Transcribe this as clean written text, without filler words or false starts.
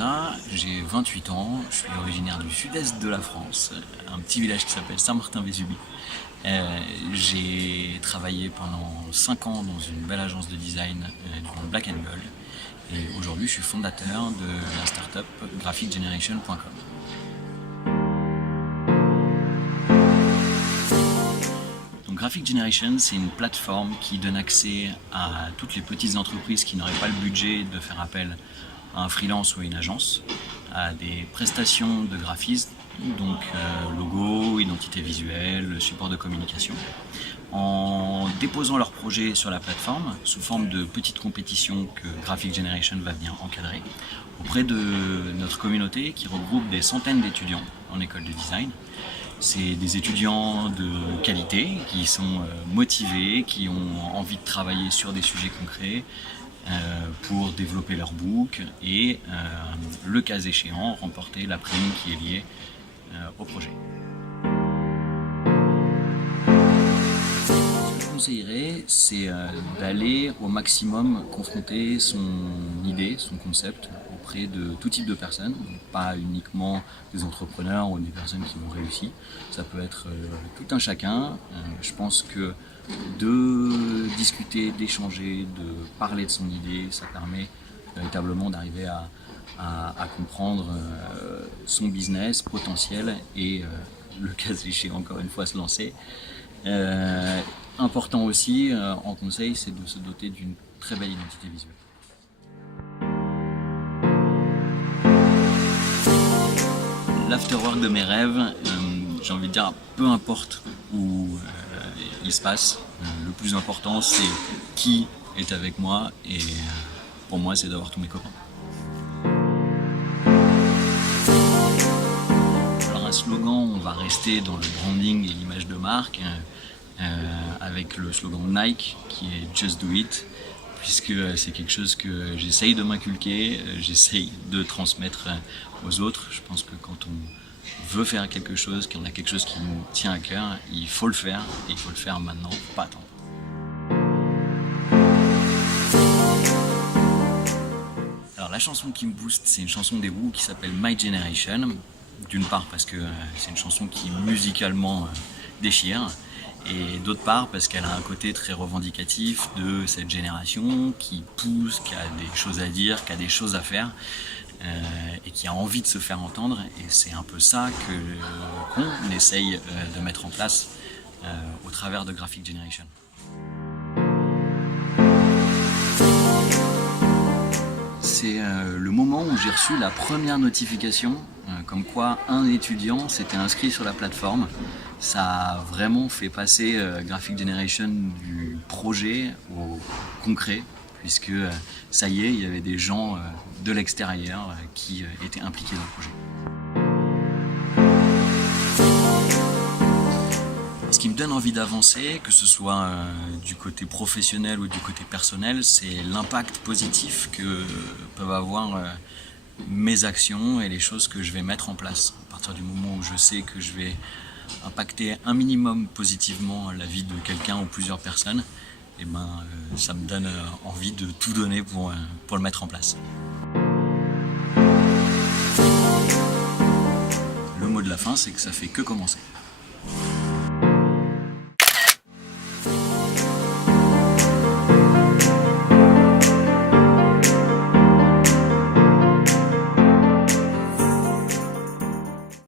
Hamza, j'ai 28 ans, je suis originaire du sud-est de la France, un petit village qui s'appelle Saint-Martin-Vésubie. J'ai travaillé pendant 5 ans dans une belle agence de design du nom Black & Gold et aujourd'hui je suis fondateur de la startup graphicgeneration.com. Graphic Generation, c'est une plateforme qui donne accès à toutes les petites entreprises qui n'auraient pas le budget de faire appel à un freelance ou à une agence, à des prestations de graphisme, donc logo, identité visuelle, support de communication, en déposant leurs projets sur la plateforme sous forme de petites compétitions que Graphic Generation va venir encadrer auprès de notre communauté qui regroupe des centaines d'étudiants en école de design. C'est des étudiants de qualité qui sont motivés, qui ont envie de travailler sur des sujets concrets pour développer leur book et, le cas échéant, remporter la prime qui est liée au projet. Ce que je conseillerais, c'est d'aller au maximum confronter son idée, son concept auprès de tout type de personnes, pas uniquement des entrepreneurs ou des personnes qui ont réussi. Ça peut être tout un chacun. Je pense que de discuter, d'échanger, de parler de son idée, ça permet véritablement d'arriver à comprendre son business potentiel et le cas échéant encore une fois se lancer. Important aussi en conseil, c'est de se doter d'une très belle identité visuelle. L'afterwork de mes rêves, j'ai envie de dire, peu importe où il se passe, le plus important c'est qui est avec moi et pour moi c'est d'avoir tous mes copains. Alors un slogan, on va rester dans le branding et l'image de marque avec le slogan Nike qui est Just Do It, puisque c'est quelque chose que j'essaye de m'inculquer, j'essaye de transmettre aux autres. Je pense que quand on veut faire quelque chose, qu'on a quelque chose qui nous tient à cœur, il faut le faire, et il faut le faire maintenant, pas attendre. Alors la chanson qui me booste, c'est une chanson des Who qui s'appelle My Generation, d'une part parce que c'est une chanson qui musicalement déchire, et d'autre part parce qu'elle a un côté très revendicatif de cette génération qui pousse, qui a des choses à dire, qui a des choses à faire et qui a envie de se faire entendre, et c'est un peu ça qu'on essaye de mettre en place au travers de Graphic Generation. C'est le moment où j'ai reçu la première notification comme quoi un étudiant s'était inscrit sur la plateforme. Ça a vraiment fait passer Graphic Generation du projet au concret, puisque ça y est, il y avait des gens de l'extérieur qui étaient impliqués dans le projet. Ce qui me donne envie d'avancer, que ce soit du côté professionnel ou du côté personnel, c'est l'impact positif que peuvent avoir mes actions et les choses que je vais mettre en place. À partir du moment où je sais que je vais impacter un minimum positivement la vie de quelqu'un ou plusieurs personnes, et ça me donne envie de tout donner pour le mettre en place. Le mot de la fin, c'est que ça fait que commencer.